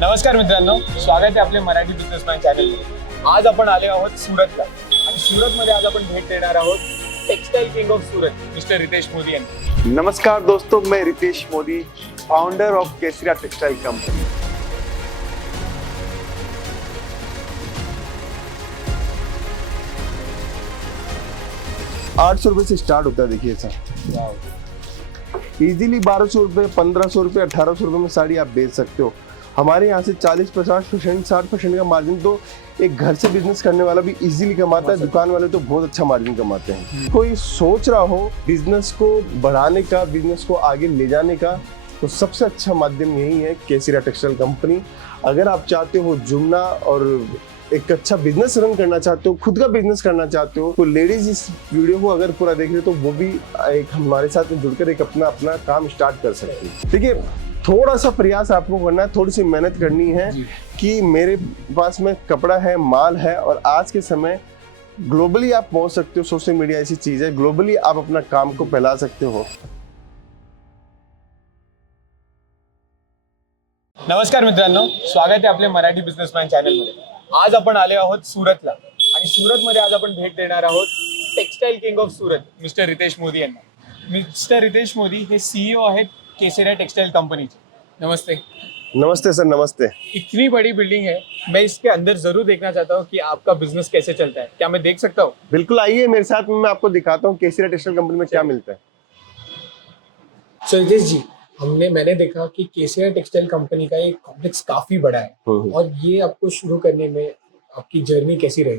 नमस्कार मित्रांनो, स्वागत आहे आपल्या मराठी बिझनेसमॅन चॅनलमध्ये. आज आपण आले आहोत सुरतला आणि सुरतमध्ये आज आपण भेट देणार आहोत textile king of Surat mister Ritesh Modi यांना. नमस्कार दोस्तों, मैं Ritesh Modi, founder of Kesariya textile company. 800 रुपए से स्टार्ट होता है। देखिए सर, इजीली 1200 रुपए, 1500 रुपए, 1800 रुपए में साड़ी आप बेच सकते हो। हमारे यहाँ से 40-50%, 60% का मार्जिन तो एक घर से बिजनेस करने वाला भी इजीली कमाता है। दुकान वाले तो बहुत अच्छा मार्जिन कमाते हैं। कोई सोच रहा हो बिजनेस को बढ़ाने का, बिजनेस को आगे ले जाने का, तो सबसे अच्छा माध्यम यही है केसरिया टेक्सटाइल कंपनी। अगर आप चाहते हो जुड़ना और एक अच्छा बिजनेस रन करना चाहते हो, खुद का बिजनेस करना चाहते हो, तो लेडीज इस वीडियो को अगर पूरा देख रहे हो तो वो भी एक हमारे साथ जुड़कर एक अपना काम स्टार्ट कर सकती है। ठीक है, थोड़ा सा प्रयास आपको करना है, थोड़ी सी मेहनत करनी है कि मेरे पास में कपड़ा है, माल है, और आज के समय ग्लोबली आप पहुंच सकते हो। सोशल मीडिया ऐसी चीज है, ग्लोबली आप अपना काम को फैला सकते हो। नमस्कार मित्रांनो, स्वागत आहे आपल्या मराठी बिझनेसमॅन चॅनलमध्ये. आज आपण आले आहोत सुरतला आणि सुरतमध्ये आज आपण भेट देणार आहोत textile king of Surat mister Ritesh Modi यांना. मिस्टर रितेश मोदी हे सीईओ आहेत केसरिया टेक्सटाइल कंपनीचे. नमस्ते. नमस्ते सर, नमस्ते। इतनी बड़ी बिल्डिंग है, मैं इसके अंदर जरूर देखना चाहता हूँ कि आपका बिजनेस कैसे चलता है. क्या मैं देख सकता हूँ? बिल्कुल, आइए मेरे साथ में, मैं आपको दिखाता हूँ केसरिया टेक्सटाइल कंपनी में क्या मिलता है। सो रितेश जी, मैंने देखा कि केसरिया टेक्सटाइल कंपनी का एक कॉम्प्लेक्स काफी बड़ा है और ये आपको शुरू करने में आपकी जर्नी कैसी रही?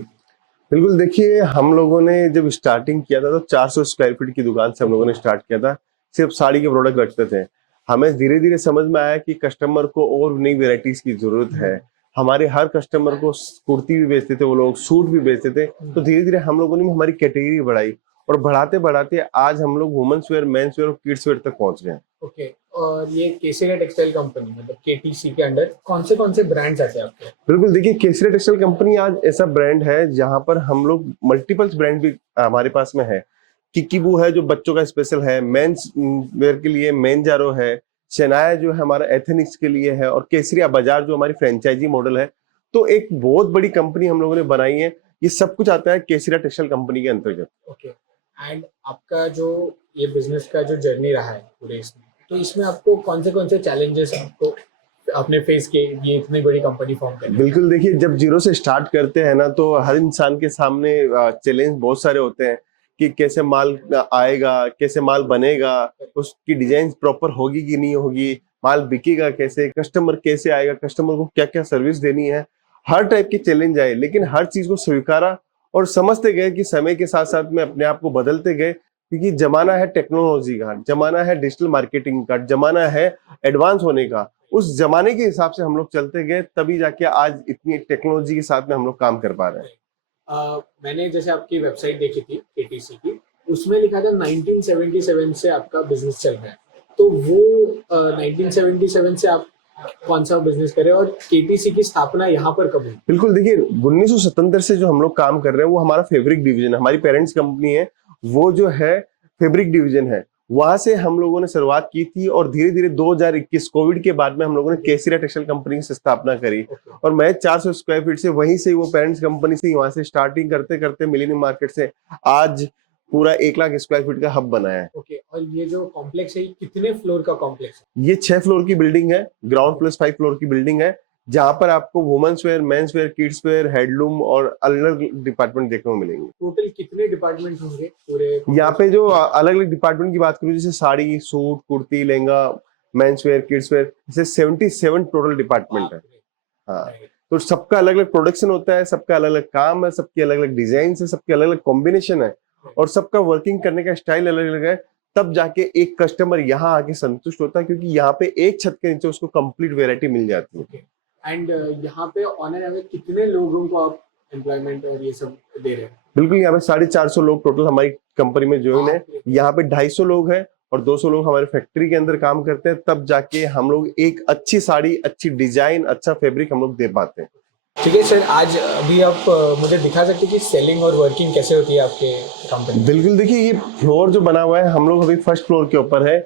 बिल्कुल, देखिए हम लोगों ने जब स्टार्टिंग किया था तो 400 स्क्वायर फीट की दुकान से हम लोगों ने स्टार्ट किया था। सिर्फ साड़ी के प्रोडक्ट रखते थे। हमें धीरे धीरे समझ में आया कि कस्टमर को और नई वेराइटीज की जरूरत है। हमारे हर कस्टमर को कुर्ती भी बेचते थे वो लोग, सूट भी बेचते थे। तो धीरे धीरे हम लोगों ने हमारी कैटेगरी बढ़ाई और बढ़ाते बढ़ाते आज हम लोग वुमेन्स वेयर, मेंस वेयर और किड्स वेयर तक पहुंच गए हैं। ओके, और ये केसरिया टेक्सटाइल कंपनी मतलब केटीसी के अंडर कौन से ब्रांड्स आते हैं आपके? बिल्कुल, देखिए केसरिया टेक्सटाइल कंपनी आज ऐसा ब्रांड है जहां पर हम लोग मल्टीपल्स ब्रांड भी हमारे पास में है। किकीबू है जो बच्चों का स्पेशल है, मेंस वेयर के लिए मेंजारो है, शनाया जो है हमारा एथनिक्स के लिए है, और केसरिया बाजार जो हमारी फ्रेंचाइजी मॉडल है। तो एक बहुत बड़ी कंपनी हम लोगों ने बनाई है। ये सब कुछ आता है केसरिया टेक्सटाइल कंपनी के अंतर्गत। ओके, एंड आपका जो ये बिजनेस का जो जर्नी रहा है पूरे इसमें, तो इसमें आपको कौन से चैलेंजेस आपको आपने फेस किए ये इतनी बड़ी कंपनी फॉर्म करने? बिल्कुल, देखिए जब जीरो से स्टार्ट करते हैं ना, तो हर इंसान के सामने चैलेंज बहुत सारे होते हैं कि कैसे माल आएगा, कैसे माल बनेगा, उसकी डिजाइन प्रॉपर होगी कि नहीं होगी, माल बिकेगा कैसे, कस्टमर कैसे आएगा, कस्टमर को क्या क्या सर्विस देनी है। हर टाइप के चैलेंज आए, लेकिन हर चीज को स्वीकारा और समझते गए कि समय के साथ साथ में अपने आप को बदलते गए, क्योंकि जमाना है टेक्नोलॉजी का, जमाना है डिजिटल मार्केटिंग का, जमाना है एडवांस होने का। उस जमाने के हिसाब से हम लोग चलते गए, तभी जाके आज इतनी टेक्नोलॉजी के साथ में हम लोग काम कर पा रहे हैं। मैंने जैसे आपकी वेबसाइट देखी थी केटीसी की, उसमें लिखा था 1977 से आपका बिजनेस चल रहा है। तो वो 1977 से आप कौन सा बिजनेस करे और केटीसी की स्थापना यहाँ पर कब हुई? बिल्कुल, देखिए 1977 से जो हम लोग काम कर रहे हैं वो हमारा फैब्रिक डिवीजन है, हमारी पेरेंट्स कंपनी है, वो जो है फैब्रिक डिवीजन है। वहां से हम लोगों ने शुरुआत की थी और धीरे धीरे 2021 कोविड के बाद में हम लोगों ने केसरिया टेक्सटाइल कंपनी की स्थापना करी। और मैं 400 स्क्वायर फीट से वहीं से, वो पेरेंट्स कंपनी से वहां से स्टार्टिंग करते करते मिलेनियम मार्केट से आज पूरा 1 लाख स्क्वायर फीट का हब बना है। ओके, और ये जो कॉम्प्लेक्स है ये कितने फ्लोर का कॉम्प्लेक्स है? ये 6 फ्लोर की बिल्डिंग है, ग्राउंड प्लस 5 फ्लोर की बिल्डिंग है, जहां पर आपको women's wear, men's wear, kids wear, handloom और अलग अलग डिपार्टमेंट देखने को मिलेंगे। टोटल कितने डिपार्टमेंट होंगे पूरे? यहाँ पे जो अलग अलग डिपार्टमेंट की बात करूँ, जैसे sari, suit, kurti, lehenga, mains wear, kids where, जैसे 77 टोटल डिपार्टमेंट है। हाँ, तो सबका अलग अलग प्रोडक्शन होता है, सबका अलग अलग काम है, सबके अलग अलग डिजाइन है, सबके अलग अलग कॉम्बिनेशन है, और सबका वर्किंग करने का स्टाइल अलग अलग है। तब जाके एक कस्टमर यहाँ आके संतुष्ट होता है, क्योंकि यहाँ पे एक छत के नीचे उसको कंप्लीट वेरायटी मिल जाती है। एंड यहाँ पे ऑन एन एवरेज कितने लोगों को आप एम्प्लॉयमेंट और ये सब दे रहे हैं? बिल्कुल, यहाँ पे 450 लोग टोटल हमारी कंपनी में ज्वाइन है। यहाँ पे 250 लोग हैं और 200 लोग हमारे फैक्ट्री के अंदर काम करते हैं। तब जाके हम लोग एक अच्छी साड़ी, अच्छी डिजाइन, अच्छा फैब्रिक हम लोग दे पाते हैं। ठीक है सर, आज अभी आप मुझे दिखा सकते हैं कि सेलिंग और वर्किंग कैसे होती है आपके कंपनी? बिल्कुल, देखिए ये फ्लोर जो बना हुआ है, हम लोग अभी फर्स्ट फ्लोर के ऊपर है।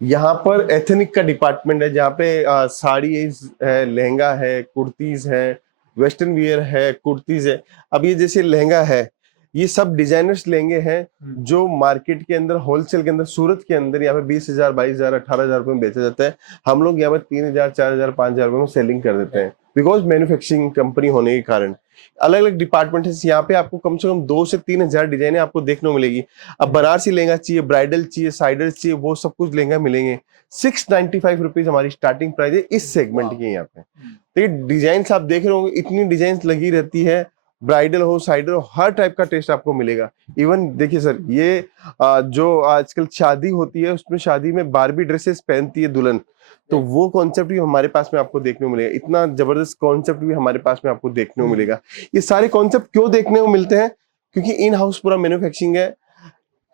यहाँ पर एथनिक का डिपार्टमेंट है, जहाँ पे साड़ी है, लहंगा है, कुर्तीज है, वेस्टर्न वियर है, कुर्तीज है। अब ये जैसे लहंगा है, ये सब डिजाइनर्स लहंगे हैं जो मार्केट के अंदर होलसेल के अंदर सूरत के अंदर यहाँ पे 20,000, 22,000, 18,000 रुपए में बेचा जाता है। हम लोग यहाँ पे 3,000, 4,000, 5,000 रुपए में सेलिंग कर देते हैं, बिकॉज मैन्युफैक्चरिंग कंपनी होने के कारण। अलग अलग डिपार्टमेंट है, यहाँ पे आपको कम से कम 2 से 3,000 डिजाइने आपको देखने को मिलेगी। अब बनारसी लहंगा चाहिए, ब्राइडल चाहिए, साइडर चाहिए, वो सब कुछ लहंगा मिलेंगे। 695 रुपीज हमारी स्टार्टिंग प्राइस है इस सेगमेंट की। यहाँ पे तो ये डिजाइन आप देख रहे होंगे, इतनी डिजाइन लगी रहती है, ब्राइडल हो, साइडर हो, हर टाइप का टेस्ट आपको मिलेगा। इवन देखिए सर, ये जो आजकल शादी होती है, उसमें शादी में बारबी ड्रेसेस पहनती है दुल्हन, तो वो कॉन्सेप्ट भी हमारे पास में आपको देखने को मिलेगा। इतना जबरदस्त कॉन्सेप्ट भी हमारे पास में आपको देखने को मिलेगा। ये सारे कॉन्सेप्ट क्यों देखने को मिलते हैं? क्योंकि इन हाउस पूरा मैन्युफैक्चरिंग है,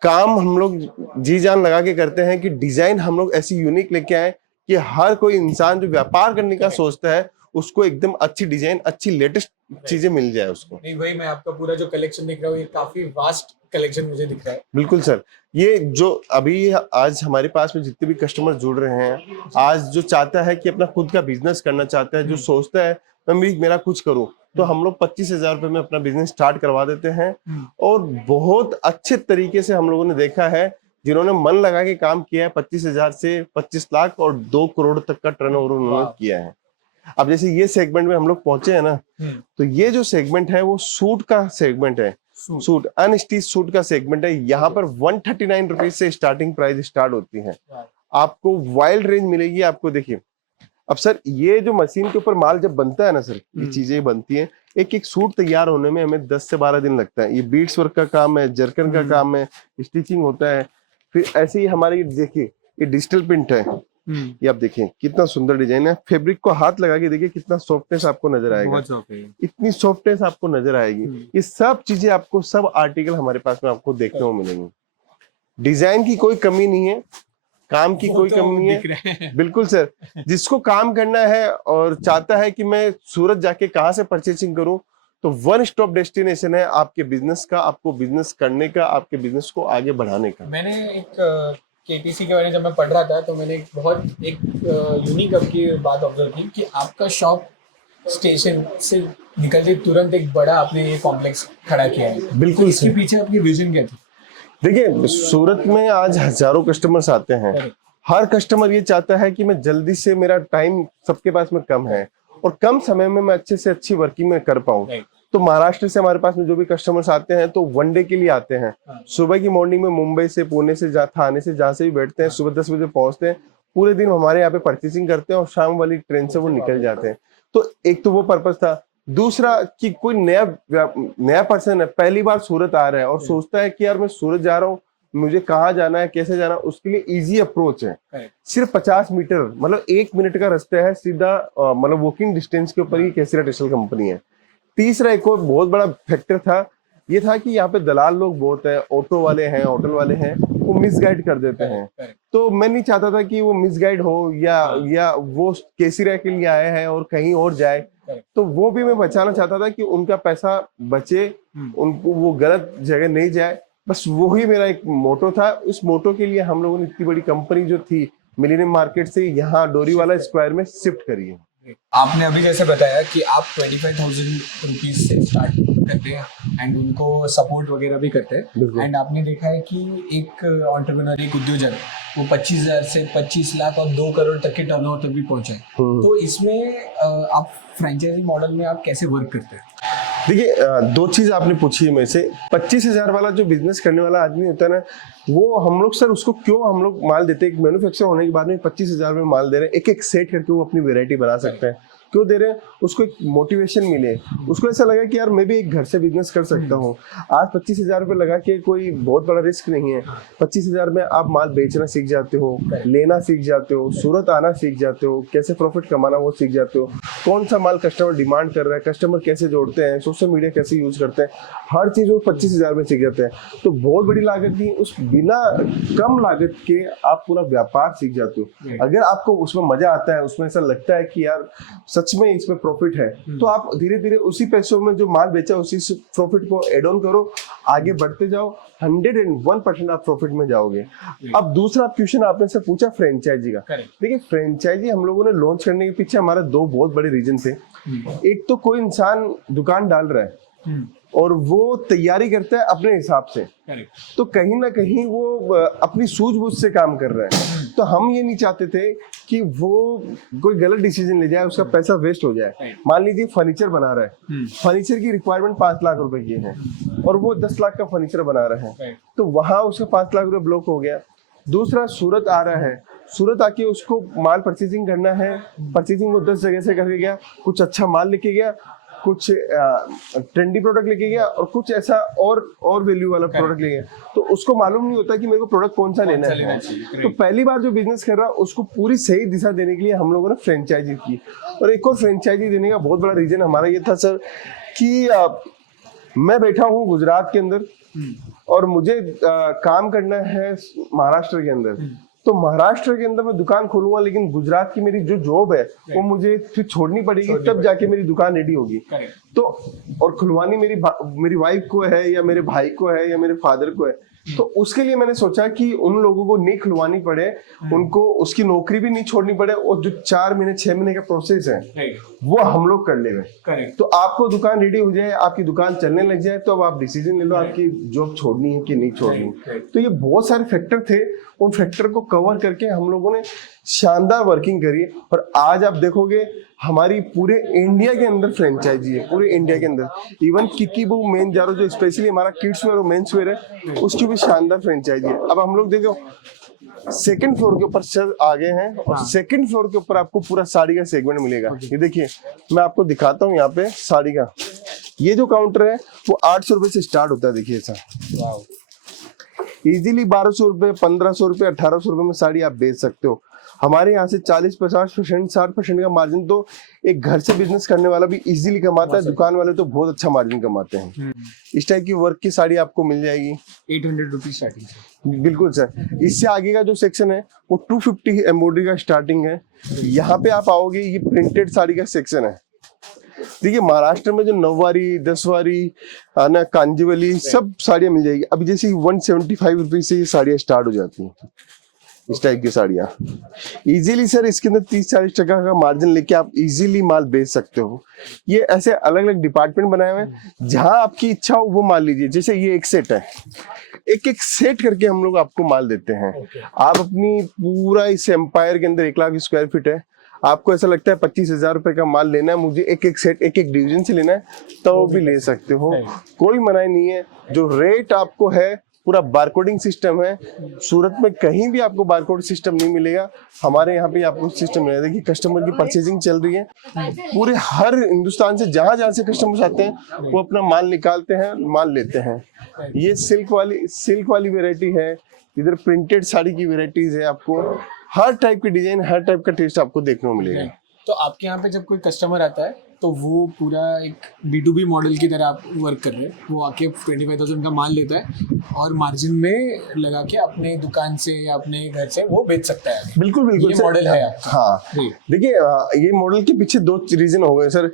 काम हम लोग जी जान लगा के करते हैं कि डिजाइन हम लोग ऐसी यूनिक लेके आए कि हर कोई इंसान जो व्यापार करने का सोचता है उसको एकदम अच्छी डिजाइन, अच्छी लेटेस्ट चीजें मिल जाए उसको। नहीं वही, मैं आपका पूरा जो कलेक्शन दिख रहा हूँ, ये काफी वास्ट कलेक्शन मुझे दिख रहा है। बिल्कुल सर, ये जो अभी आज हमारे पास में जितने भी कस्टमर जुड़ रहे हैं, आज जो चाहता है कि अपना खुद का बिजनेस करना चाहता है, जो सोचता है मैं मेरा कुछ करूं, तो हम लोग 25,000 रुपए में अपना बिजनेस स्टार्ट करवा देते हैं। और बहुत अच्छे तरीके से हम लोगों ने देखा है, जिन्होंने मन लगा के काम किया है, 25,000 से 25 लाख और 2 करोड़ तक का टर्नओवर उन्होंने किया है। अब जैसे ये सेगमेंट में हम लोग पहुंचे हैं ना, तो ये जो सेगमेंट है वो सूट का सेगमेंट है, सूट अनस्टिच सूट का सेगमेंट है। यहाँ पर 139 रुपीज से स्टार्टिंग प्राइस स्टार्ट होती है। आपको वाइल्ड रेंज मिलेगी। आपको देखिए, अब सर ये जो मशीन के ऊपर माल जब बनता है ना सर, ये चीजें बनती हैं, एक एक सूट तैयार होने में हमें 10 से 12 दिन लगता है। ये बीड्स वर्क का काम है, जरकन का काम है, स्टिचिंग होता है। फिर ऐसे ही हमारे देखिए, ये डिजिटल प्रिंट है, ये आप देखिए कितना सुंदर डिजाइन है। फैब्रिक को हाथ लगा के देखिए कितना सॉफ्टनेस आपको नजर आएगा, बहुत सॉफ्ट है, इतनी सॉफ्टनेस आपको नजर आएगी। ये सब चीजें आपको, सब आर्टिकल हमारे पास में आपको देखने को मिलेंगे। डिजाइन की कोई कमी नहीं है, काम की कोई कमी नहीं है। बिल्कुल सर, जिसको काम करना है और चाहता है कि मैं सूरत जाके कहाँ से परचेसिंग करूं, तो वन स्टॉप डेस्टिनेशन है आपके बिजनेस का, आपको बिजनेस करने का, आपके बिजनेस को आगे बढ़ाने का। मैंने एक केटीसी के बारे में जब मैं पढ़ रहा था, तो मैंने एक यूनिक आपकी बात ऑब्जर्व की कि आपका शॉप स्टेशन से निकलते तुरंत एक बड़ा आपने ये कॉम्प्लेक्स खड़ा किया है। बिल्कुल तो इसके सर। पीछे आपकी विजन क्या थी? देखिए, सूरत में आज हजारों कस्टमर्स आते हैं। हर कस्टमर ये चाहता है कि मैं जल्दी से, मेरा टाइम सबके पास में कम है और कम समय में मैं अच्छे से अच्छी वर्किंग में कर पाऊं। तो महाराष्ट्र से हमारे पास में जो भी कस्टमर्स आते हैं, तो वनडे के लिए आते हैं। सुबह की मॉर्निंग में मुंबई से, पुणे से, थाने से, जहाँ से भी बैठते हैं, सुबह 10 बजे पहुंचते हैं, पूरे दिन हमारे यहाँ पे परचेसिंग करते हैं और शाम वाली ट्रेन से वो निकल जाते हैं। तो एक तो वो पर्पस था। दूसरा कि कोई नया पर्सन है, पहली बार सूरत आ रहा है और सोचता है कि यार मैं सूरत जा रहा हूँ, मुझे कहाँ जाना है, कैसे जाना है, उसके लिए इजी अप्रोच है। सिर्फ 50 मीटर, मतलब 1 मिनट का रास्ता है सीधा, मतलब वॉकिंग डिस्टेंस के ऊपर ही कैसीरा टेक्सटाइल कंपनी है। तीसरा एक और बहुत बड़ा फैक्टर था, ये था कि यहाँ पे दलाल लोग बहुत है, ऑटो वाले हैं, होटल वाले हैं, वो मिसगाइड कर देते हैं। तो मैं नहीं चाहता था कि वो मिसगाइड हो या वो केसीरा के लिए आए हैं और कहीं और जाए। तो वो भी मैं बचाना चाहता था कि उनका पैसा बचे, उनको वो गलत जगह नहीं जाए। बस वो ही मेरा एक मोटो था। उस मोटो के लिए हम लोगों ने इतनी बड़ी कंपनी जो थी मिलेनियम मार्केट से यहाँ डोरीवाला स्क्वायर में शिफ्ट करी है। आपने अभी जैसे बताया कि आप 25,000 रुपीज से स्टार्ट करते हैं एंड उनको सपोर्ट वगैरह भी करते हैं। एंड आपने देखा है कि एक एंटरप्रेन्योर, एक उद्योजक, वो 25,000 से 25 लाख और 2 करोड़ तक के टर्नओवर तक भी पहुंचे। तो इसमें आप फ्रेंचाइजी मॉडल में आप कैसे वर्क करते हैं? देखिए, 2 चीज आपने पूछी है मेरे से। 25,000 वाला जो बिजनेस करने वाला आदमी होता है ना, वो हम लोग सर उसको क्यों हम लोग माल देते हैं? मैन्युफैक्चर होने के बाद में 25,000 में माल दे रहे हैं, एक एक सेट करके वो अपनी वेरायटी बना सकते हैं। क्यों दे रहे हैं? उसको एक मोटिवेशन मिले, उसको ऐसा लगा कि यार मैं भी एक घर से बिजनेस कर सकता हूँ। आज 25,000 रुपये लगा के कोई बहुत बड़ा रिस्क नहीं है। 25,000 में आप माल बेचना सीख जाते हो, लेना सीख जाते हो, सूरत आना सीख जाते हो, कैसे प्रॉफिट कमाना वो सीख जाते हो। कौन सा माल कस्टमर डिमांड कर रहा है, कस्टमर कैसे जोड़ते हैं, सोशल मीडिया कैसे यूज करते हैं, हर चीज वो 25,000 में सीख जाते हैं। तो बहुत बड़ी लागत नहीं, उस बिना कम लागत के आप पूरा व्यापार सीख जाते हो। अगर आपको उसमें मजा आता है, उसमें ऐसा लगता है कि यार सच में इसमें प्रॉफिट है, तो आप धीरे धीरे उसी पैसों में जो माल बेचा उसी प्रॉफिट को एड ऑन करो, आगे बढ़ते जाओ, 101% आप प्रॉफिट में जाओगे। अब दूसरा क्वेश्चन आपने से पूछा फ्रेंचाइजी का। देखिए फ्रेंचाइजी हम लोगों ने लॉन्च करने के पीछे हमारे दो बहुत बड़े रीजन थे। एक तो कोई इंसान दुकान डाल रहा है और वो तैयारी करता है अपने हिसाब से, तो कहीं ना कहीं वो अपनी सूझबूझ से काम कर रहा है। तो हम ये नहीं चाहते थे कि वो कोई गलत डिसीजन ले जाए, उसका पैसा वेस्ट हो जाए। मान लीजिए फर्नीचर बना रहा है, फर्नीचर की रिक्वायरमेंट 5 लाख रुपए की है और वो 10 लाख का फर्नीचर बना रहा है, तो वहां उसका 5 लाख रुपए ब्लॉक हो गया। दूसरा सूरत आ रहा है, सूरत आके उसको माल परचेजिंग करना है, परचेजिंग वो 10 जगह से करके गया, कुछ अच्छा माल लेके गया, कुछ ट्रेंडी प्रोडक्ट लेके गया और कुछ ऐसा और वैल्यू वाला प्रोडक्ट ले गया, तो उसको मालूम नहीं होता कि मेरे को प्रोडक्ट कौन सा लेना है। तो पहली बार जो बिजनेस कर रहा है उसको पूरी सही दिशा देने के लिए हम लोगों ने फ्रेंचाइजी की। और एक और फ्रेंचाइजी देने का बहुत बड़ा रीजन हमारा ये था सर कि मैं बैठा हूँ गुजरात के अंदर और मुझे काम करना है महाराष्ट्र के अंदर, तो महाराष्ट्र के अंदर मैं दुकान खोलूंगा, लेकिन गुजरात की मेरी जो जॉब है वो मुझे फिर छोड़नी पड़ेगी, तब जाके मेरी दुकान रेडी होगी। तो और खुलवानी मेरी वाइफ को है या मेरे भाई को है या मेरे फादर को है, तो उसके लिए मैंने सोचा कि उन लोगों को नहीं खुलवानी पड़े, उनको उसकी नौकरी भी नहीं छोड़नी पड़े, और जो 4 महीने 6 महीने का प्रोसेस है वो हम लोग कर ले। तो आपको दुकान रेडी हो जाए, आपकी दुकान चलने लग जाए, तो अब आप डिसीजन ले लो आपकी जॉब छोड़नी है कि नहीं छोड़नी। तो ये बहुत सारे फैक्टर थे, उन फैक्टर को कवर करके हम लोगों ने शानदार वर्किंग करी, और आज आप देखोगे हमारी पूरे इंडिया के अंदर फ्रेंचाइजी है, पूरे इंडिया के अंदर। इवन किकीबू मेन जारो जो स्पेशली हमारा किड्स वेयर और मेंस वेयर है, उसकी भी शानदार फ्रेंचाइजी है। अब हम लोग देखो सेकंड फ्लोर के ऊपर सर आ गए हैं, और सेकंड फ्लोर के ऊपर आपको पूरा साड़ी का सेगमेंट मिलेगा। ये देखिए मैं आपको दिखाता हूँ, यहाँ पे साड़ी का ये जो काउंटर है वो 800 रुपए से स्टार्ट होता है। देखिए सर इजीली 1200 रुपए, 1500 रुपए, 1800 रुपए में साड़ी आप बेच सकते हो। हमारे यहाँ से 40-50%, 60% का मार्जिन तो एक घर से बिजनेस करने वाला भी इजीली कमाता है, दुकान वाले तो बहुत अच्छा मार्जिन कमाते हैं। इस टाइप की वर्क की साड़ी आपको मिल जाएगी 800 रुपीज स्टार्टिंग। बिल्कुल सर। इससे आगे का जो सेक्शन है वो 250 एम्ब्रॉयडरी का स्टार्टिंग है। यहाँ पे आप आओगे, ये प्रिंटेड साड़ी का सेक्शन है। देखिए महाराष्ट्र में जो 9वारी 10वारी ना कांजीवली सब साड़ियाँ मिल जाएगी। अभी जैसे 175 रुपीज से ये साड़ियाँ स्टार्ट हो जाती हैं, इस टाइप की साड़ियाँ इजीली सर इसके अंदर 30-40 टका का मार्जिन लेके आप इजीली माल बेच सकते हो। ये ऐसे अलग अलग डिपार्टमेंट बनाए हुए हैं, जहां आपकी इच्छा हो वो माल लीजिए। जैसे ये एक सेट है, एक एक सेट करके हम लोग आपको माल देते हैं। आप अपनी पूरा इस एम्पायर के अंदर 1 लाख स्क्वायर फीट है, आपको ऐसा लगता है 25,000 रुपए का माल लेना है, मुझे एक एक सेट एक एक डिवीजन से लेना है, तो भी ले सकते हो, कोई मनाही नहीं है। जो रेट आपको है पूरा बारकोडिंग सिस्टम है। सूरत में कहीं भी आपको बारकोड सिस्टम नहीं मिलेगा, हमारे यहाँ पे आपको सिस्टम मिलेगा। देखिए कस्टमर की परचेजिंग चल रही है, पूरे हर हिंदुस्तान से जहां जहां से कस्टमर्स आते हैं वो अपना माल निकालते हैं, माल लेते हैं। ये सिल्क वाली वेरायटी है, इधर प्रिंटेड साड़ी की वेराइटीज है। आपको हर टाइप की डिजाइन, हर टाइप का टेस्ट आपको देखने को मिलेगा। तो आपके यहाँ पे जब कोई कस्टमर आता है तो वो पूरा एक B2B मॉडल की तरह आप वर्क कर रहे हैं, वो आके 25,000 का माल लेता है और मार्जिन में लगा के अपने दुकान से या अपने घर से वो बेच सकता है। बिल्कुल बिल्कुल ये मॉडल है आपका। हाँ देखिए ये मॉडल के पीछे 2 रीजन हो गए सर।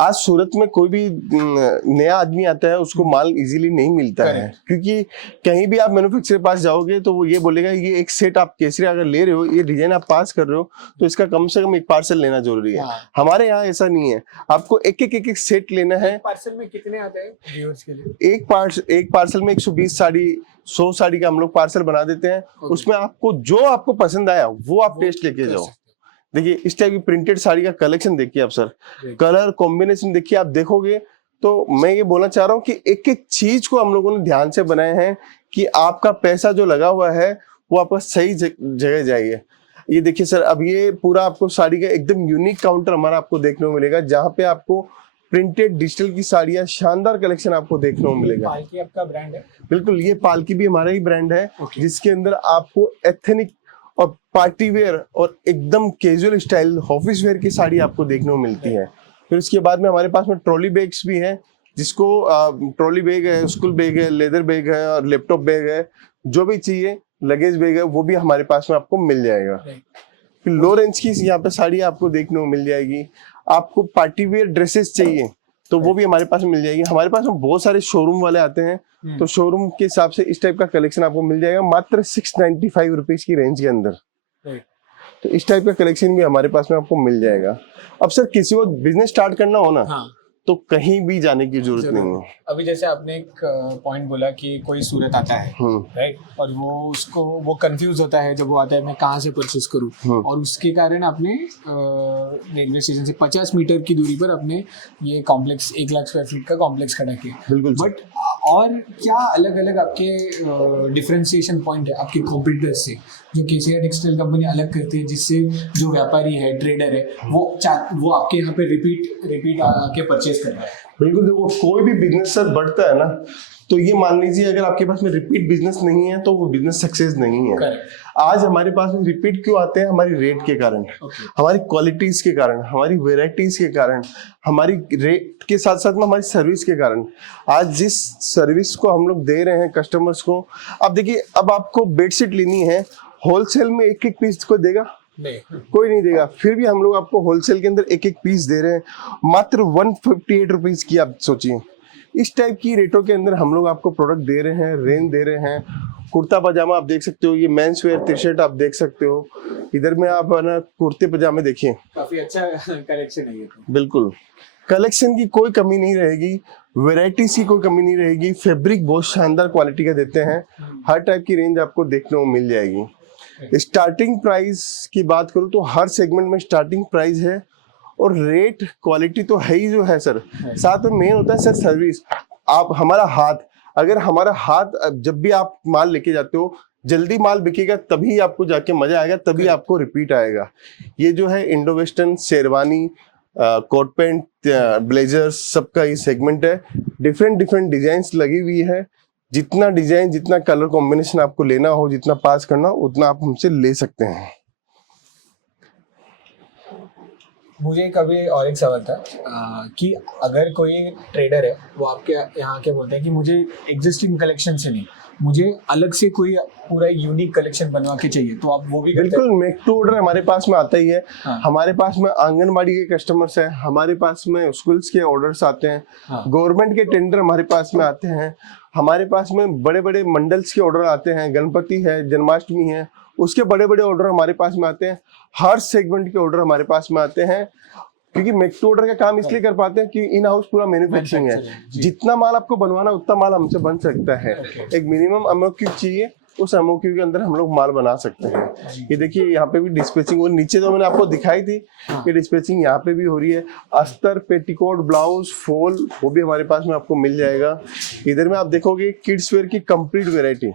आज सूरत में कोई भी नया आदमी आता है उसको माल इजीली नहीं मिलता है, क्योंकि कहीं भी आप मैन्युफैक्चरर पास जाओगे तो वो ये बोलेगा ये एक सेट आप केसरी अगर ले रहे हो, ये डिजाइन आप पास कर रहे हो, तो इसका कम से कम एक पार्सल लेना जरूरी है। हमारे यहाँ ऐसा नहीं है, आपको एक एक सेट लेना है। पार्सल में कितने आते हैं व्यूअर्स के लिए? एक पार्सल में 120 साड़ी 100 साड़ी का हम लोग पार्सल बना देते हैं। उसमें आपको जो आपको पसंद आया वो आप टेस्ट लेके जाओ। देखिए इस टाइप की प्रिंटेड साड़ी का कलेक्शन देखिए आप सर, कलर कॉम्बिनेशन देखिए, आप देखोगे तो मैं ये बोलना चाह रहा हूँ कि एक एक चीज को हम लोगों ने ध्यान से बनाए हैं कि आपका पैसा जो लगा हुआ है वो आपका सही जगह जाएगा। ये देखिए सर, अब ये पूरा आपको साड़ी का एकदम यूनिक काउंटर हमारा आपको देखने को मिलेगा, जहाँ पे आपको प्रिंटेड डिजिटल की साड़ियाँ शानदार कलेक्शन आपको देखने को मिलेगा। पालकी आपका ब्रांड है? बिल्कुल, ये पालकी भी हमारा ही ब्रांड है, जिसके अंदर आपको एथनिक और पार्टी वेयर और एकदम कैजुअल स्टाइल ऑफिस वेयर की साड़ी आपको देखने को मिलती है। फिर उसके बाद में हमारे पास में ट्रॉली बैग्स भी है, जिसको ट्रॉली बैग है, स्कूल बैग है, लेदर बैग है और लैपटॉप बैग है, जो भी चाहिए लगेज बैग है वो भी हमारे पास में आपको मिल जाएगा। फिर लो रेंज की यहाँ पे साड़ी आपको देखने को मिल जाएगी। आपको पार्टी वेयर ड्रेसेस चाहिए तो वो भी हमारे पास मिल जाएगी। हमारे पास में बहुत सारे शोरूम वाले आते हैं, तो शोरूम के हिसाब से इस टाइप का कलेक्शन आपको मिल जाएगा मात्र 695 रुपीज की रेंज के अंदर। तो इस टाइप का कलेक्शन भी हमारे पास में आपको मिल जाएगा। अब सर किसी को बिजनेस स्टार्ट करना हो ना, हाँ, तो कहीं भी जाने की जरूरत नहीं है। अभी जैसे आपने एक पॉइंट बोला कि कोई सूरत आता है, राइट, और वो कंफ्यूज होता है जब वो आता है मैं कहाँ से परचेस करूँ, और उसके कारण आपने रेलवे स्टेशन से 50 मीटर की दूरी पर अपने ये कॉम्प्लेक्स 1 लाख स्क्वायर फीट का कॉम्प्लेक्स खड़ा किया। बिल्कुल। बट और क्या अलग अलग आपके डिफरेंशिएशन पॉइंट है आपके कॉम्पिटिटर्स से, जो केसीआर टेक्सटाइल कंपनी अलग करती है, जिससे जो व्यापारी है, ट्रेडर है, वो आपके यहाँ पे रिपीट आके परचेस कर रहा है? बिल्कुल, देखो कोई भी बिजनेस सर बढ़ता है ना, तो ये मान लीजिए अगर आपके पास में रिपीट बिजनेस नहीं है तो वो बिजनेस सक्सेस नहीं है। Correct. आज हमारे पास में रिपीट क्यों आते हैं? हमारी रेट के कारण, हमारी क्वालिटीज के कारण, हमारी वेराइटीज के कारण, हमारी रेट के साथ साथ में हमारी सर्विस के कारण। आज जिस सर्विस को हम लोग दे रहे हैं कस्टमर्स को, अब देखिए, अब आपको बेडशीट लेनी है, होलसेल में एक एक पीस को देगा नहीं, कोई नहीं देगा। फिर भी हम लोग आपको होलसेल के अंदर एक एक पीस दे रहे हैं मात्र 158 रुपीज की। आप सोचिए, इस टाइप की रेटों के अंदर हम लोग आपको प्रोडक्ट दे रहे हैं, रेंज दे रहे हैं। कुर्ता पजामा आप देख सकते हो, ये मेंस वेयर टी शर्ट आप देख सकते हो, इधर में आप ना कुर्ते पजामे देखिए, काफी अच्छा कलेक्शन है ये तो। बिल्कुल, कलेक्शन की कोई कमी नहीं रहेगी, वेराइटीज की कोई कमी नहीं रहेगी, फैब्रिक बहुत शानदार क्वालिटी का देते हैं, हर टाइप की रेंज आपको देखने को मिल जाएगी। स्टार्टिंग प्राइस की बात करूँ तो हर सेगमेंट में स्टार्टिंग प्राइस है, और रेट क्वालिटी तो है ही जो है सर, साथ में मेन होता है सर सर्विस। आप हमारा हाथ, अगर हमारा हाथ जब भी आप माल लेके जाते हो, जल्दी माल बिकेगा तभी आपको जाके मजा आएगा, तभी आपको रिपीट आएगा। ये जो है Indo western, sherwani, coat pant, blazer, सबका ये सेगमेंट है। डिफरेंट डिजाइन लगी हुई है, जितना डिजाइन, जितना कलर कॉम्बिनेशन आपको लेना हो, जितना पास करना हो, उतना आप हमसे ले सकते हैं। मुझे कभी और एक सवाल था कि अगर कोई ट्रेडर है, वो आपके यहाँ के बोलते हैं कि मुझे एग्जिस्टिंग कलेक्शन से नहीं, मुझे अलग से कोई पूरा यूनिक कलेक्शन बनवा के चाहिए, तो आप वो भी करते हैं? बिल्कुल, मेक टू ऑर्डर हमारे पास में आता ही है। हाँ। हमारे पास में आंगनबाड़ी के कस्टमर्स हैं, हमारे पास में स्कूल्स के ऑर्डर्स आते हैं। हाँ। गवर्नमेंट के टेंडर हमारे पास में आते हैं, हमारे पास में बड़े बड़े मंडल्स के ऑर्डर आते हैं, गणपति है, जन्माष्टमी है, उसके बड़े बड़े ऑर्डर हमारे पास में आते हैं। हर सेगमेंट के ऑर्डर हमारे पास में आते हैं, क्योंकि मेक टू ऑर्डर का काम इसलिए कर पाते हैं कि इन हाउस पूरा मैन्युफैक्चरिंग है। जितना माल आपको बनवाना उतना माल हमसे बन सकता है। एक मिनिमम एमओक्यू चाहिए, उस एमओक्यू के अंदर हम लोग माल बना सकते हैं। ये देखिए, यहाँ पे भी डिस्पैचिंग, और नीचे जो मैंने आपको दिखाई थी कि डिस्पैचिंग यहाँ पे भी हो रही है। अस्तर, पेटीकोट, ब्लाउज, फॉल, वो भी हमारे पास में आपको मिल जाएगा। इधर में आप देखोगे किड्स वेयर की कंप्लीट वेरायटी,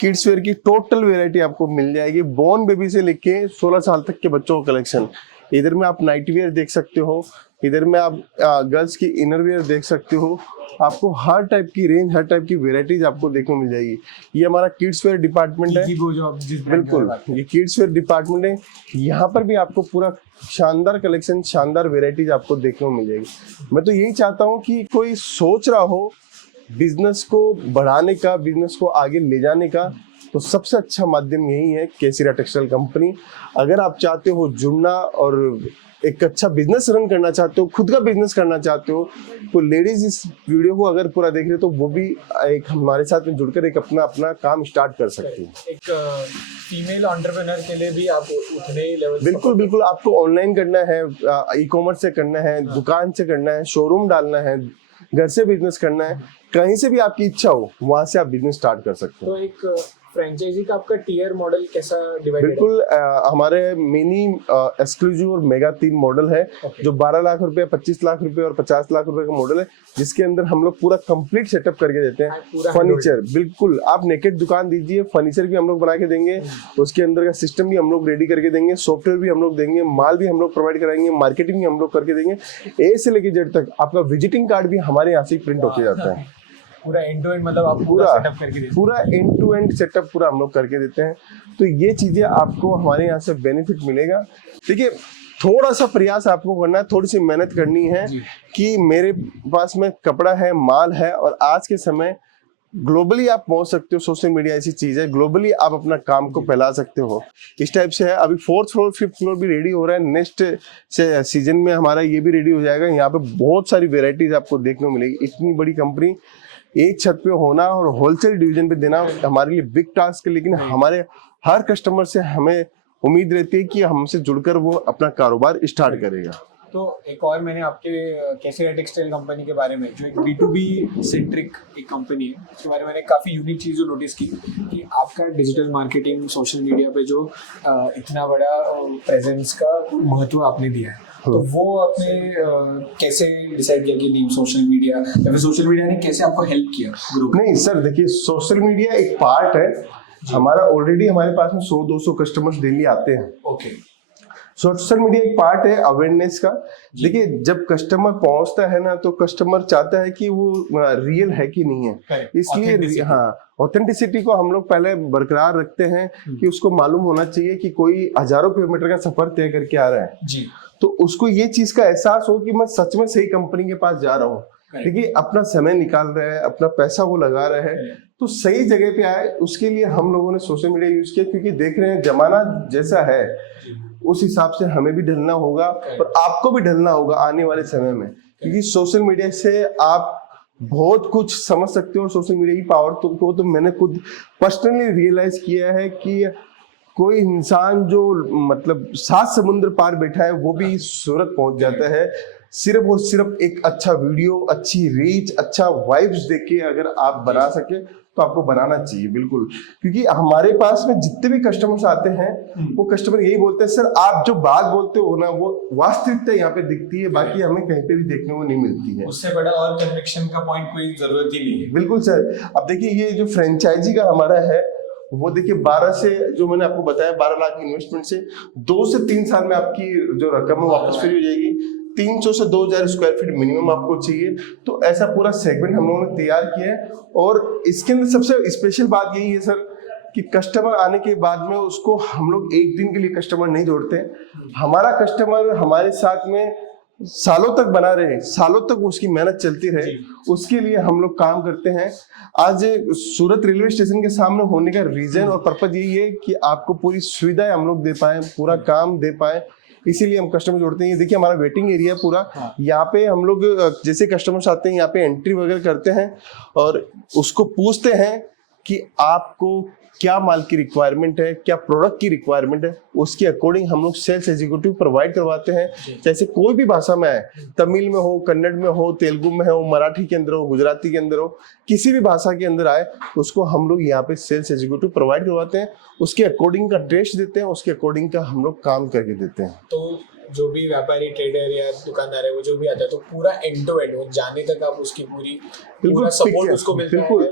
किड्स वेयर की टोटल वेरायटी आपको मिल जाएगी, बोर्न बेबी से लेके 16 साल तक के बच्चों का कलेक्शन। इधर में आप नाइट वेयर देख सकते हो, इधर में आप गर्ल्स की इनर वेयर देख सकते हो। आपको हर टाइप की रेंज, हर टाइप की वेराइटीज आपको देखने को मिल जाएगी। ये हमारा किड्स वेयर डिपार्टमेंट है। बिल्कुल, ये किड्स वेयर डिपार्टमेंट है। यहाँ पर भी आपको पूरा शानदार कलेक्शन, शानदार वेराइटीज आपको देखने को मिल जाएगी। मैं तो यही चाहता हूँ कि कोई सोच रहा हो बिजनेस को बढ़ाने का, बिजनेस को आगे ले जाने का, तो सबसे अच्छा माध्यम यही है केसीआर टेक्सटाइल कंपनी। अगर आप चाहते हो जुड़ना और एक अच्छा बिजनेस रन करना चाहते हो, खुद का बिजनेस करना चाहते हो, तो लेडीज इस वीडियो को अगर पूरा देख रहे हो तो वो भी एक हमारे साथ में जुड़कर एक अपना काम स्टार्ट कर सकती है। एक फीमेल एंटरप्रेन्योर के लिए भी आप उतने ही लेवल? बिल्कुल, आपको ऑनलाइन करना है, ई कॉमर्स से करना है, दुकान से करना है, शोरूम डालना है, घर से बिजनेस करना है, कहीं से भी आपकी इच्छा हो वहां से आप बिजनेस स्टार्ट कर सकते हैं। तो एक फ्रेंचाइजी का आपका टियर मॉडल कैसा डिवाइडेड है? बिल्कुल, हमारे मिनी, एक्सक्लूसिव और मेगा 3 मॉडल है। जो 12 लाख रुपए, 25 लाख रुपए और 50 लाख रुपए का मॉडल है, जिसके अंदर हम लोग पूरा कंप्लीट सेटअप करके देते हैं। फर्नीचर, बिल्कुल, आप नेकेड दुकान दीजिए, फर्नीचर भी हम लोग बना के देंगे, उसके अंदर का सिस्टम भी हम लोग रेडी करके देंगे, सॉफ्टवेयर भी हम लोग देंगे, माल भी हम लोग प्रोवाइड कराएंगे, मार्केटिंग भी हम लोग करके देंगे। ए से लेके जेड तक आपका विजिटिंग कार्ड भी हमारे यहाँ से प्रिंट होके जाता है। पूरा एंड टू एंड मतलब आप पूरा सेटअप करके देते पूरा एंड टू एंड सेटअप पूरा हम लोग करके देते हैं। तो ये चीजें आपको हमारे यहाँ से बेनिफिट मिलेगा। देखिए थोड़ा सा प्रयास आपको करना है, थोड़ी सी मेहनत करनी है कि मेरे पास में कपड़ा है, माल है, और आज के समय ग्लोबली आप पहुंच सकते हो। सोशल मीडिया ऐसी चीज है, ग्लोबली आप अपना काम को फैला सकते हो। इस टाइप से है। अभी 4th फ्लोर 5th फ्लोर भी रेडी हो रहा है। नेक्स्ट से सीजन में हमारा ये भी रेडी हो जाएगा। यहाँ पे बहुत सारी वेराइटीज आपको देखने को मिलेगी। इतनी बड़ी कंपनी एक छत पे होना और होलसेल डिवीजन पे देना हमारे लिए बिग टास्क है, लेकिन हमारे हर कस्टमर से हमें उम्मीद रहती है कि हमसे जुड़कर वो अपना कारोबार स्टार्ट करेगा। तो एक और मैंने आपके कैसेरा टेक्सटाइल कंपनी के बारे में, जो एक B2B सेंट्रिक एक कंपनी है, उसके बारे में मैंने काफ़ी यूनिक चीज़ नोटिस की कि आपका डिजिटल मार्केटिंग सोशल मीडिया पे जो इतना बड़ा प्रेजेंस का महत्व आपने दिया है, तो वो आपने कैसे डिसाइड किया कि नहीं सोशल मीडिया, या फिर सोशल मीडिया ने कैसे आपको हेल्प किया ग्रुप? नहीं सर, देखिए सोशल मीडिया एक पार्ट है हमारा। ऑलरेडी हमारे पास में 100-200 कस्टमर्स डेली आते हैं। ओके, सोशल मीडिया एक पार्ट है अवेयरनेस का। देखिए जब कस्टमर पहुंचता है ना, तो कस्टमर चाहता है कि वो रियल है कि नहीं है, इसलिए हाँ ऑथेंटिसिटी को हम लोग पहले बरकरार रखते हैं कि उसको मालूम होना चाहिए कि कोई हजारों किलोमीटर का सफर तय करके आ रहा है जी, तो उसको ये चीज का एहसास हो कि मैं सच में सही कंपनी के पास जा रहा हूँ। देखिए अपना समय निकाल रहे हैं, अपना पैसा वो लगा रहे हैं, तो सही जगह पे आए। उसके लिए हम लोगों ने सोशल मीडिया यूज किया, क्योंकि देख रहे हैं जमाना जैसा है उस हिसाब से हमें भी ढलना होगा और आपको भी ढलना होगा आने वाले समय में, क्योंकि सोशल मीडिया से आप बहुत कुछ समझ सकते हो। और सोशल मीडिया की पावर तो मैंने खुद पर्सनली रियलाइज किया है कि कोई इंसान जो मतलब 7 समुद्र पार बैठा है वो भी सूरत पहुंच जाता है, सिर्फ और सिर्फ एक अच्छा वीडियो, अच्छी रीच, अच्छा वाइब्स देख के अगर आप बना सके तो आपको बनाना चाहिए बिल्कुल। क्योंकि हमारे पास में जितने भी कस्टमर्स आते हैं वो कस्टमर यही बोलते हैं, सर आप जो बात बोलते हो ना वो वास्तविकता यहाँ पे दिखती है, बाकी हमें कहीं पे भी देखने को नहीं मिलती है। उससे बड़ा और कन्विक्शन का पॉइंट कोई जरूरत ही नहीं है। बिल्कुल सर। अब देखिए ये जो फ्रेंचाइजी का हमारा है वो देखिए 12 से, जो मैंने आपको बताया 12 लाख इन्वेस्टमेंट से 2 से 3 साल में आपकी जो रकम है वापस फ्री हो जाएगी। 300 से 2000 स्क्वायर फीट मिनिमम आपको चाहिए। तो ऐसा पूरा सेगमेंट हम लोगों ने तैयार किया है। और इसके अंदर सबसे स्पेशल बात यही है सर कि कस्टमर आने के बाद में उसको हम लोग एक दिन के लिए कस्टमर नहीं जोड़ते। हमारा कस्टमर हमारे साथ में सालों तक बना रहे, सालों तक उसकी मेहनत चलती रहे, उसके लिए हम लोग काम करते हैं। आज सूरत रेलवे स्टेशन के सामने होने का रीजन और पर्पज यही है कि आपको पूरी सुविधाएं हम लोग दे पाए, पूरा काम दे पाए, इसीलिए हम कस्टमर जोड़ते हैं। ये देखिए हमारा वेटिंग एरिया पूरा, यहाँ पे हम लोग जैसे कस्टमर्स आते हैं यहाँ पे एंट्री वगैरह करते हैं और उसको पूछते हैं कि आपको क्या माल की रिक्वायरमेंट है, क्या प्रोडक्ट की रिक्वायरमेंट है, उसके अकॉर्डिंग हम लोग सेल्स एग्जीक्यूटिव प्रोवाइड करवाते हैं। जैसे कोई भी भाषा में है, तमिल में हो, कन्नड़ में हो, तेलुगु में हो, मराठी के अंदर हो, गुजराती के अंदर हो, किसी भी भाषा के अंदर आए उसको हम लोग यहाँ पे सेल्स एग्जीक्यूटिव प्रोवाइड करवाते हैं। उसके अकॉर्डिंग का ड्रेस देते हैं, उसके अकॉर्डिंग का हम लोग काम करके देते हैं। तो जो भी व्यापारी ट्रेडर या दुकानदार है वो जो भी आता है तो पूरा एंड टू एंड वो जाने तक आप उसकी पूरा सपोर्ट उसको मिलता है। बिल्कुल।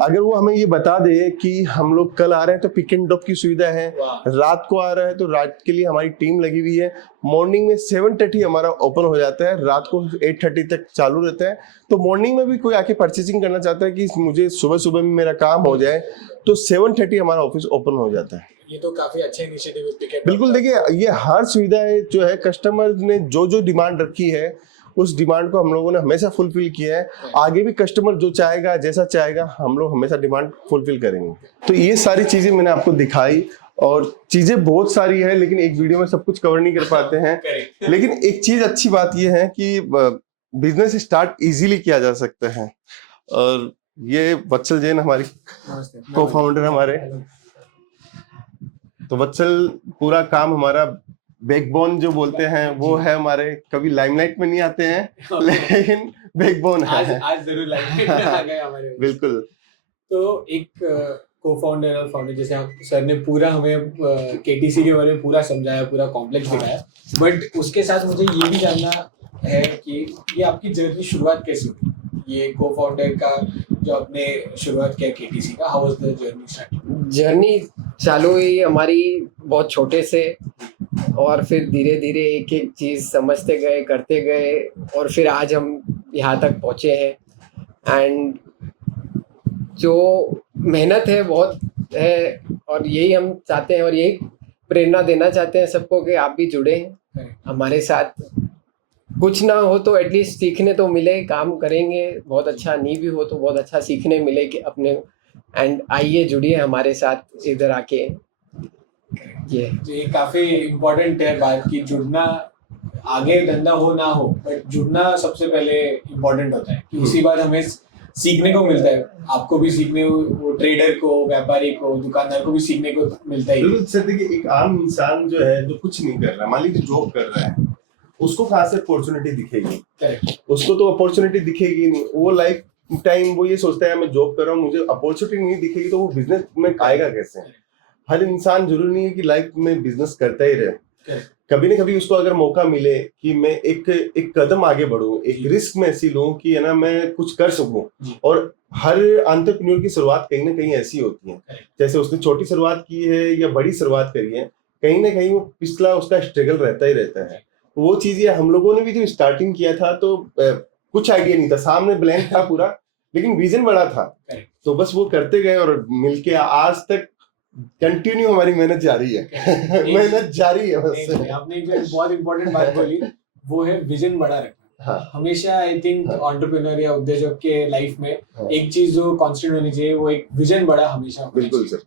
अगर वो हमें ये बता दे कि हम लोग कल आ रहे हैं तो पिक एंड ड्रॉप की सुविधा है, रात को आ रहा है तो रात के लिए हमारी टीम लगी हुई है। मॉर्निंग में 7:30 हमारा ओपन हो जाता है, रात को 8:30 तक चालू रहता है। तो मॉर्निंग में भी कोई आके परचेसिंग करना चाहता है कि मुझे सुबह सुबह में मेरा काम हो जाए तो 7:30 हमारा ऑफिस ओपन हो जाता है। ये तो काफी अच्छा इनिशिएटिव है। बिल्कुल। देखिए ये हर सुविधाएं जो है कस्टमर ने जो डिमांड रखी है उस डिमांड को हम लोगों ने हमेशा फुलफिल किया है। आगे भी कस्टमर जो चाहेगा, जैसा चाहेगा, हम लोग हमेशा डिमांड फुलफिल करेंगे। तो ये सारी चीजें मैंने आपको दिखाई और चीजें बहुत सारी है, लेकिन एक वीडियो में सब कुछ कवर नहीं कर पाते हैं। लेकिन एक चीज अच्छी बात ये है कि बिजनेस स्टार्ट इजीली किया जा सकता है। और ये वत्सल जैन हमारी को फाउंडर हमारे, तो वत्सल पूरा काम हमारा बैकबोन जो बोलते हैं वो है हमारे। कभी लाइमलाइट में नहीं आते हैं लेकिन बैकबोन है। आज जरूर लाइमलाइट में आ गए हमारे। बिल्कुल। तो एक को फाउंडर और फाउंडर जैसे आप सर ने पूरा हमें केटीसी के बारे में पूरा समझाया, पूरा कॉम्प्लेक्स दिखाया, बट उसके साथ मुझे ये भी जानना है कि ये आपकी जर्नी शुरुआत कैसे हुई, ये को फाउंडर का जो आपने शुरुआत किया केटीसी का, how was the journey start? Journey चालू हुई हमारी बहुत छोटे से और फिर धीरे धीरे एक एक चीज़ समझते गए, करते गए और फिर आज हम यहाँ तक पहुँचे हैं। एंड जो मेहनत है बहुत है, और यही हम चाहते हैं और यही प्रेरणा देना चाहते हैं सबको कि आप भी जुड़े हमारे साथ। कुछ ना हो तो एटलीस्ट सीखने तो मिले, काम करेंगे बहुत अच्छा, नहीं भी हो तो बहुत अच्छा सीखने मिले कि अपने। एंड आइए जुड़िए हमारे साथ इधर आके। ये काफी इम्पोर्टेंट है बात की, जुड़ना, आगे धंधा हो ना हो बट जुड़ना सबसे पहले इम्पोर्टेंट होता है कि उसी बात हमें सीखने को मिलता है। आपको भी सीखने को, वो ट्रेडर को, व्यापारी को, दुकानदार को भी सीखने को मिलता ही। बिल्कुल सर, देखिए एक आम इंसान जो है, जो कुछ नहीं कर रहा, मान लीजिए जॉब कर रहा है, उसको कहाँ से अपॉर्चुनिटी दिखेगी? करेक्ट। उसको तो अपॉर्चुनिटी दिखेगी नहीं। वो लाइफ टाइम वो ये सोचता है मैं जॉब कर रहा हूँ, मुझे अपॉर्चुनिटी नहीं दिखेगी तो वो बिजनेस में आएगा कैसे? हर इंसान जरूरी नहीं है कि लाइफ में बिजनेस करता ही रहे। कभी ना कभी उसको अगर मौका मिले कि मैं एक कदम आगे बढ़ूं, एक रिस्क में ऐसी लूं कि है ना मैं कुछ कर सकूं। और हर एंटरप्रेन्योर की शुरुआत कहीं ना कहीं ऐसी होती है, जैसे उसने छोटी शुरुआत की है या बड़ी शुरुआत करी है, कहीं ना कहीं वो पिछला उसका स्ट्रगल रहता ही रहता है। वो चीजें हम लोगों ने भी जो स्टार्टिंग किया था तो कुछ आइडिया नहीं था, सामने ब्लैंक था पूरा, लेकिन विजन बड़ा था। तो बस वो करते गए और मिलके आज तक कंटिन्यू हमारी मेहनत जारी है। मेहनत जारी है बस। आपने एक बहुत इंपॉर्टेंट बात बोली, वो है विजन बड़ा रखना। हाँ। हमेशा आई थिंक एंटरप्रेन्योर या उद्योजक के लाइफ में हाँ। एक चीज जो कांस्टेंट होनी चाहिए, वो एक विजन बड़ा हमेशा होना बिल्कुल चाहिए। सर,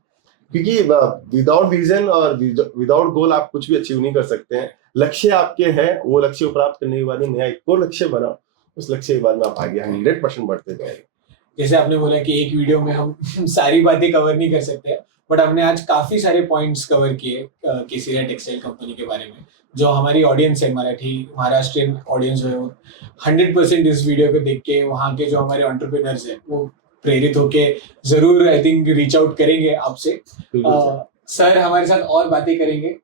क्योंकि विदाउट विजन और विदाउट गोल आप कुछ भी अचीव नहीं कर सकते हैं। लक्ष्य आपके है, वो लक्ष्य को प्राप्त करने के बाद में नया एक और लक्ष्य बनाओ, उस लक्ष्य के बाद में आप आगे 100% बढ़ते जाओ। जैसे आपने बोला कि एक वीडियो में हम सारी बातें कवर नहीं कर सकते, बट हमने आज काफी सारे पॉइंट्स कवर किए केसरिया टेक्सटाइल कंपनी के बारे में। जो हमारी ऑडियंस है, मराठी महाराष्ट्रियन ऑडियंस है, वो 100% इस वीडियो को देख के वहाँ के जो हमारे एंटरप्रेन्योर्स हैं वो प्रेरित होके जरूर आई थिंक रीच आउट करेंगे आपसे। सर हमारे साथ और बातें करेंगे।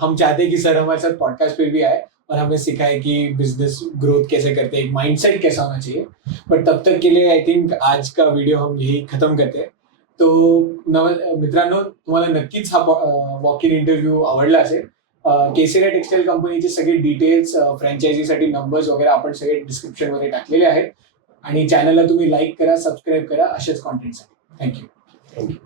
हम चाहते हैं कि सर हमारे साथ पॉडकास्ट पे भी आए और हमें सिखाए कि बिजनेस ग्रोथ कैसे करते हैं, एक माइंडसेट कैसा होना चाहिए। बट तब तक के लिए आई थिंक आज का व्हिडिओ हम यही खत्म करते हैं। तो मित्रांनो, तुम्हाला नक्कीच हा वॉक इन इंटरव्ह्यू आवडला असेल। केसरिया टेक्सटाईल कंपनीचे सगळे डिटेल्स, फ्रँचायझीसाठी नंबर्स वगैरे आपण सगळे डिस्क्रिप्शन मध्ये टाकलेले आहेत। आणि चॅनलला तुम्ही लाईक करा, सबस्क्राईब करा असेच कॉन्टेंटसाठी। थँक्यू.